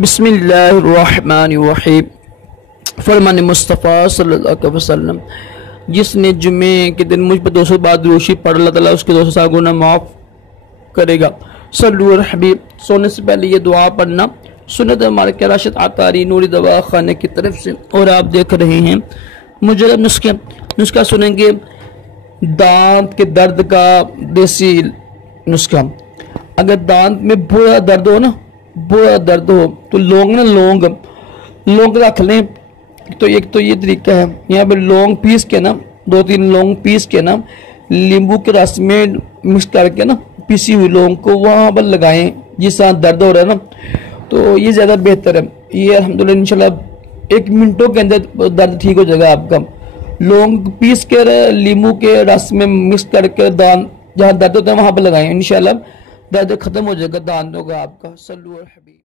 बिस्मिल्लाहिर्रहमानिर्रहीम। फरमान मुस्तफ़ा सल्लल्लाहु अलैहि वसल्लम, जिसने जुमे के दिन मुझ पर 200 बार दुरूशी पढ़, अल्लाह ताला उसके 200 गुना माफ़ करेगा। सल्लु अला हबीब। सोने से पहले ये दुआ पढ़ना सुन्नत हमारे के राशिद अतारी नूरी दवा खाने की तरफ से। और आप देख रहे हैं मुजरब नुस्खे। नुस्खा सुनेंगे दांत के दर्द का देसी नुस्खा। अगर दांत में बुरा दर्द हो ना, बुरा दर्द हो तो लौंग रख लें। तो एक तो ये तरीका है, यहाँ पे लौंग पीस के ना, 2-3 लौंग पीस के ना, नींबू के रस में मिक्स करके ना, पीसी हुई लौंग को वहाँ पर लगाएं जिस तरह दर्द हो रहा है ना, तो ये ज़्यादा बेहतर है। ये अल्हम्दुलिल्लाह इंशाल्लाह 1 मिनटों के अंदर दर्द ठीक हो जाएगा आपका। लौंग पीस कर नींबू के रस में मिक्स करके दांत जहाँ दर्द होता है वहाँ पर लगाएं, इंशाल्लाह दर्द खत्म हो जाएगा दांतों का आपका। सल्लु अला हबीब।